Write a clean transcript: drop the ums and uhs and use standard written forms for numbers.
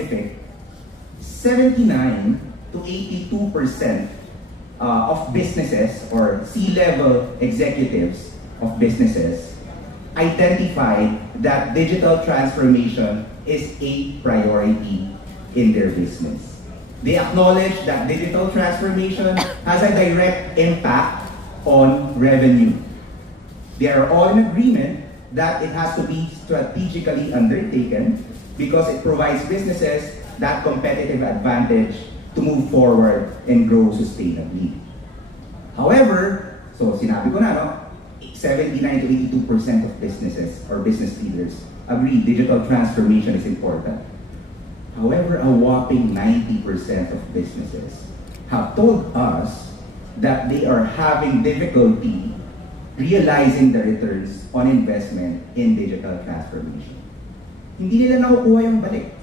Pacific, 79 to 82% of businesses or C-level executives of businesses identified that digital transformation is a priority in their business. They acknowledge that digital transformation has a direct impact on revenue. They are all in agreement that it has to be strategically undertaken because it provides businesses that competitive advantage to move forward and grow sustainably. However, so sinabi ko na, no, 79 to 82% of businesses or business leaders agree digital transformation is important. However, a whopping 90% of businesses have told us that they are having difficulty realizing the returns on investment in digital transformation. Hindi nila nakukuha yung balik.